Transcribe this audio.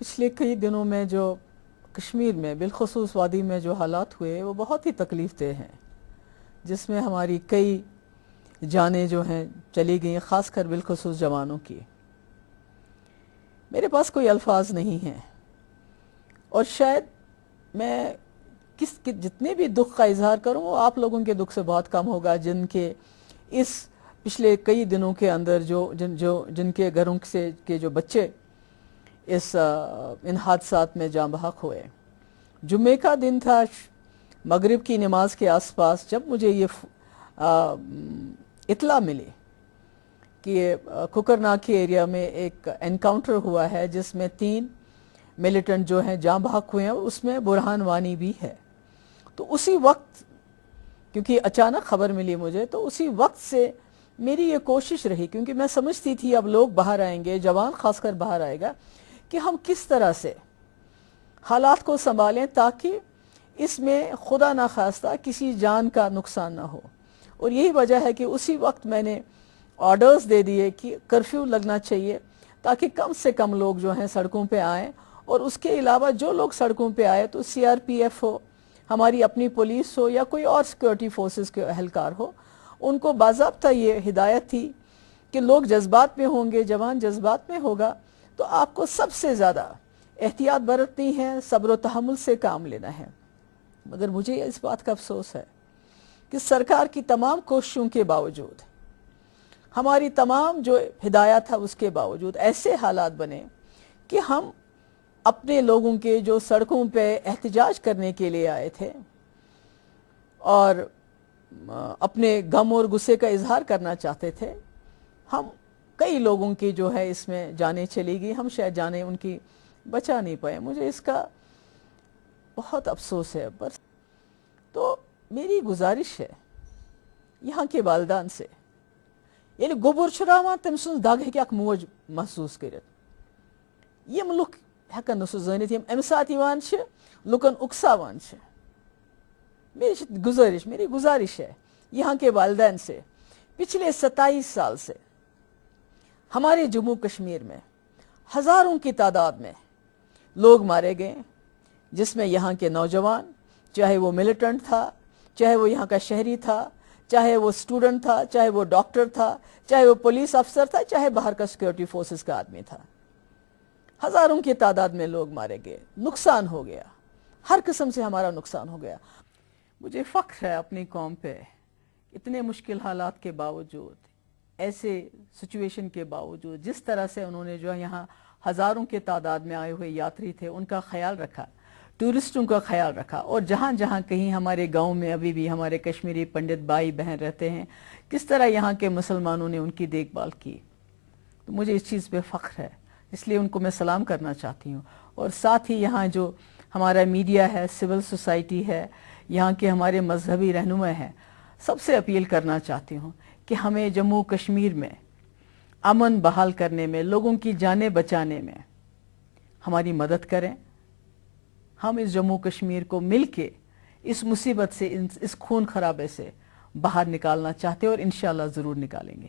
پچھلے کئی دنوں میں جو کشمیر میں بالخصوص وادی میں جو حالات ہوئے وہ بہت ہی تکلیف دہ ہیں، جس میں ہماری کئی جانیں جو ہیں چلی گئیں، خاص کر بالخصوص جوانوں کی۔ میرے پاس کوئی الفاظ نہیں ہیں، اور شاید میں جتنے بھی دکھ کا اظہار کروں وہ آپ لوگوں کے دکھ سے بہت کم ہوگا، جن کے اس پچھلے کئی دنوں کے اندر جن کے گھروں سے کے جو بچے ان حادثات میں جاں بحق ہوئے۔ جمعے کا دن تھا، مغرب کی نماز کے آس پاس، جب مجھے یہ اطلاع ملی کہ کھکرناگ کے ایریا میں ایک انکاؤنٹر ہوا ہے جس میں 3 ملیٹنٹ جو ہیں جاں بحق ہوئے ہیں، اور اس میں برہان وانی بھی ہے۔ تو اسی وقت، کیونکہ اچانک خبر ملی مجھے، تو اسی وقت سے میری یہ کوشش رہی، کیونکہ میں سمجھتی تھی اب لوگ باہر آئیں گے، جوان خاص کر باہر آئے گا، کہ ہم کس طرح سے حالات کو سنبھالیں تاکہ اس میں خدا نخواستہ کسی جان کا نقصان نہ ہو۔ اور یہی وجہ ہے کہ اسی وقت میں نے آرڈرز دے دیے کہ کرفیو لگنا چاہیے، تاکہ کم سے کم لوگ جو ہیں سڑکوں پہ آئیں، اور اس کے علاوہ جو لوگ سڑکوں پہ آئے تو CRPF ہو، ہماری اپنی پولیس ہو، یا کوئی اور سیکورٹی فورسز کے اہلکار ہو، ان کو باضابطہ یہ ہدایت تھی کہ لوگ جذبات میں ہوں گے، جوان جذبات میں ہوگا، تو آپ کو سب سے زیادہ احتیاط برتنی ہے، صبر و تحمل سے کام لینا ہے۔ مگر مجھے اس بات کا افسوس ہے کہ سرکار کی تمام کوششوں کے باوجود، ہماری تمام جو ہدایات ہے اس کے باوجود، ایسے حالات بنے کہ ہم اپنے لوگوں کے جو سڑکوں پہ احتجاج کرنے کے لیے آئے تھے اور اپنے غم اور غصے کا اظہار کرنا چاہتے تھے، ہم کئی لوگوں کی جو ہے اس میں جانیں چلی گئی، ہم شاید جانیں ان کی بچا نہیں پائے۔ مجھے اس کا بہت افسوس ہے۔ بس تو میری گزارش ہے یہاں کے والدان سے، یعنی گوبر چھراوان تم سن دگ ہیکہ اک موج محسوس کرت، یم لوک ہیکن نہ سہ زانت یم امہ سات یوان چھ لوکن اکساوان چھ۔ میری گزارش ہے یہاں کے والدین سے، پچھلے 27 سال سے ہمارے جموں کشمیر میں ہزاروں کی تعداد میں لوگ مارے گئے، جس میں یہاں کے نوجوان، چاہے وہ ملیٹنٹ تھا، چاہے وہ یہاں کا شہری تھا، چاہے وہ اسٹوڈنٹ تھا، چاہے وہ ڈاکٹر تھا، چاہے وہ پولیس افسر تھا، چاہے باہر کا سیکورٹی فورسز کا آدمی تھا، ہزاروں کی تعداد میں لوگ مارے گئے، نقصان ہو گیا، ہر قسم سے ہمارا نقصان ہو گیا۔ مجھے فخر ہے اپنی قوم پہ، اتنے مشکل حالات کے باوجود، ایسے سچویشن کے باوجود، جس طرح سے انہوں نے جو یہاں ہزاروں کے تعداد میں آئے ہوئے یاتری تھے ان کا خیال رکھا، ٹورسٹوں کا خیال رکھا، اور جہاں جہاں کہیں ہمارے گاؤں میں ابھی بھی ہمارے کشمیری پنڈت بھائی بہن رہتے ہیں، کس طرح یہاں کے مسلمانوں نے ان کی دیکھ بھال کی، تو مجھے اس چیز پہ فخر ہے، اس لیے ان کو میں سلام کرنا چاہتی ہوں۔ اور ساتھ ہی یہاں جو ہمارا میڈیا ہے، سول سوسائٹی ہے، یہاں کے ہمارے مذہبی رہنما ہیں، سب سے اپیل کرنا چاہتی ہوں کہ ہمیں جموں کشمیر میں امن بحال کرنے میں، لوگوں کی جانیں بچانے میں ہماری مدد کریں۔ ہم اس جموں کشمیر کو مل کے اس مصیبت سے، اس خون خرابے سے باہر نکالنا چاہتے ہیں، اور انشاءاللہ ضرور نکالیں گے۔